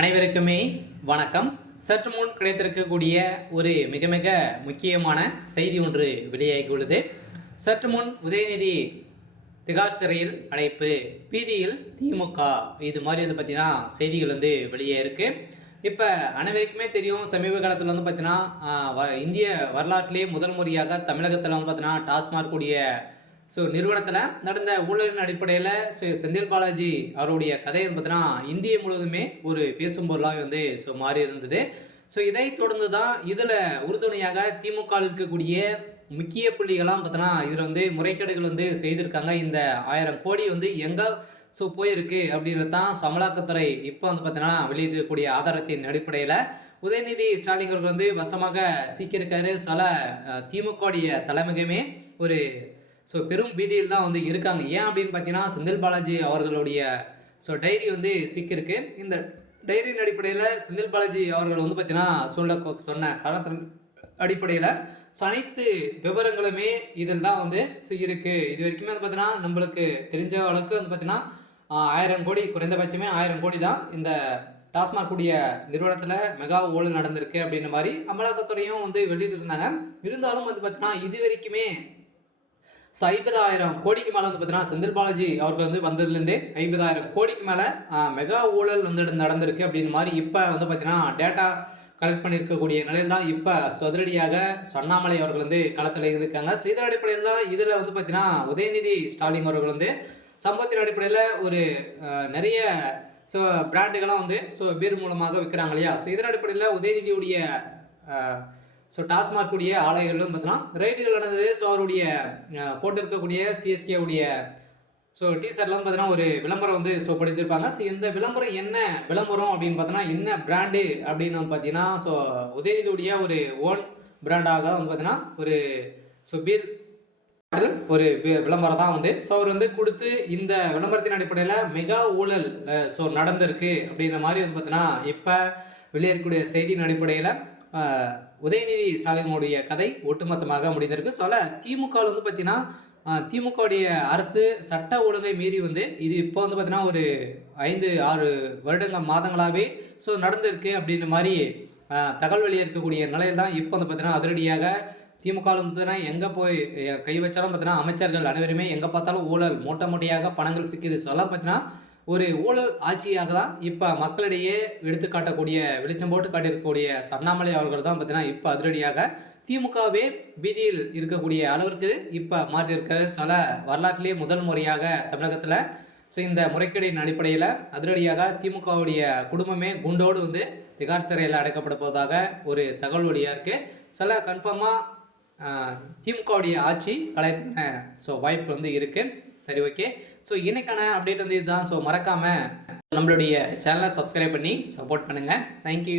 அனைவருக்குமே வணக்கம். சற்று முன் கிடைத்திருக்கக்கூடிய ஒரு மிக மிக முக்கியமான செய்தி ஒன்று வெளியாகியுள்ளது. சற்று முன் உதயநிதி திகார் சிறையில் அடைப்பு, பீதியில் திமுக, இது மாதிரி பார்த்தீங்கன்னா செய்திகள் வெளியே இருக்குது. இப்போ அனைவருக்குமே தெரியும், சமீப காலத்தில் பார்த்தீங்கன்னா இந்திய வரலாற்றிலே முதல் முறையாக தமிழகத்தில் பார்த்தீங்கன்னா டாஸ்மாக் கூடிய நிறுவனத்தில் நடந்த ஊழலின் அடிப்படையில் செந்தில் பாலாஜி அவருடைய கதையை பார்த்தீங்கன்னா இந்திய முழுவதுமே ஒரு பேசும் பொருளாக மாறி இருந்தது. இதை தொடர்ந்து தான் இதில் உறுதுணையாக திமுக இருக்கக்கூடிய முக்கிய புள்ளிகள்லாம் பார்த்தோன்னா இதில் முறைகேடுகள் செய்திருக்காங்க. இந்த 1000 கோடி எங்கே போயிருக்கு அப்படின்றது தான் அமலாக்கத்துறை இப்போ பார்த்தீங்கன்னா வெளியிட்டிருக்கக்கூடிய ஆதாரத்தின் அடிப்படையில் உதயநிதி ஸ்டாலின் அவர்கள் வசமாக சிக்கியிருக்காரு. சில திமுகவுடைய தலைமையுமே ஒரு பெரும் பீதியில் தான் இருக்காங்க. ஏன் அப்படின்னு பார்த்தீங்கன்னா செந்தில் பாலாஜி அவர்களுடைய டைரி சிக்கிருக்கு. இந்த டைரியின் அடிப்படையில் செந்தில் பாலாஜி அவர்கள் பார்த்தீங்கன்னா சொன்ன காரணத்தின் அடிப்படையில் அனைத்து விவரங்களுமே இதில் தான் இருக்குது. இது வரைக்குமே பார்த்தீங்கன்னா நம்மளுக்கு தெரிஞ்ச அளவுக்கு பார்த்தீங்கன்னா 1000 கோடி, குறைந்தபட்சமே 1000 கோடி தான் இந்த டாஸ்மாக் கூடிய நிறுவனத்தில் மெகா ஊழல் நடந்திருக்கு அப்படின்ற மாதிரி அமலாக்கத்துறையும் வெளியிட்டு இருந்தாங்க. இருந்தாலும் பார்த்தீங்கன்னா இது வரைக்குமே 50,000 கோடிக்கு மேலே பார்த்தீங்கன்னா செந்தில் பாலாஜி அவர்கள் வந்ததுலேருந்தே 50,000 கோடிக்கு மேலே மெகா ஊழல் நடந்திருக்கு அப்படின்னு மாதிரி இப்போ பார்த்தீங்கன்னா டேட்டா கலெக்ட் பண்ணியிருக்கக்கூடிய நிலையில் தான் இப்போ அதிரடியாக அண்ணாமலை அவர்கள் களத்தில் இருக்காங்க. இதன் அடிப்படையில் தான் இதில் பார்த்தீங்கன்னா உதயநிதி ஸ்டாலின் அவர்கள் சம்பவத்தின் அடிப்படையில் ஒரு நிறைய பிராண்டுகள்லாம் பீர் மூலமாக விற்கிறாங்க இல்லையா. இதன் அடிப்படையில் உதயநிதியுடைய டாஸ்மாக் கூடிய ஆலைகளும் பார்த்தீங்கன்னா ரைடுகள் நடந்தது. அவருடைய போட்டிருக்கக்கூடிய சிஎஸ்கே உடைய டிஷர்ட்லாம் பார்த்தீங்கன்னா ஒரு விளம்பரம் படுத்திருப்பாங்க. இந்த விளம்பரம் என்ன விளம்பரம் அப்படின்னு பார்த்தோன்னா என்ன பிராண்டு அப்படின்னு பார்த்தீங்கன்னா உதயநிதியுடைய ஒரு ஓன் பிராண்டாக பார்த்தீங்கன்னா ஒரு பீர் ஒரு விளம்பரம் தான் அவர் கொடுத்து இந்த விளம்பரத்தின் அடிப்படையில் மெகா ஊழல் நடந்திருக்கு அப்படின்ற மாதிரி பார்த்தீங்கன்னா இப்போ வெளியேறக்கூடிய செய்தியின் அடிப்படையில் உதயநிதி ஸ்டாலினுடைய கதை ஒட்டுமொத்தமாக முடிந்திருக்கு. திமுக பார்த்தீங்கன்னா திமுகவுடைய அரசு சட்ட ஒழுங்கை மீறி இது இப்போ பார்த்தீங்கன்னா ஒரு 5-6 மாதங்களாகவே நடந்திருக்கு அப்படின்ற மாதிரி தகவல் வெளியே இருக்கக்கூடிய நிலையில் தான் இப்போ பார்த்தீங்கன்னா அதிரடியாக திமுக பார்த்தீங்கன்னா எங்கே போய் கை வச்சாலும் பார்த்தீங்கன்னா அமைச்சர்கள் அனைவருமே எங்கே பார்த்தாலும் ஊழல் மூட்டை மூட்டையாக பணங்கள் சிக்கிது. பார்த்தீங்கன்னா ஒரு ஊழல் ஆட்சியாக தான் இப்போ மக்களிடையே எடுத்துக்காட்டக்கூடிய வெளிச்சம் போட்டு காட்டியிருக்கக்கூடிய அண்ணாமலை அவர்கள் தான் பார்த்தீங்கன்னா இப்போ அதிரடியாக திமுகவே பீதியில் இருக்கக்கூடிய அளவிற்கு இப்போ மாற்றியிருக்கிற வரலாற்றிலே முதல் முறையாக தமிழகத்தில் இந்த முறைகேடின் அடிப்படையில் அதிரடியாக திமுகவுடைய குடும்பமே குண்டோடு திகார் சிறையில் அடைக்கப்பட போவதாக ஒரு தகவல் வழியாக இருக்குது. கன்ஃபார்மாக திமுகவுடைய ஆட்சி கலையத்துக்கான வாய்ப்பு இருக்குது. சரி, ஓகே. இன்னைக்கான அப்டேட் இதுதான். மறக்காமல் நம்மளுடைய சேனலை சப்ஸ்கிரைப் பண்ணி சப்போர்ட் பண்ணுங்கள். தேங்க்யூ.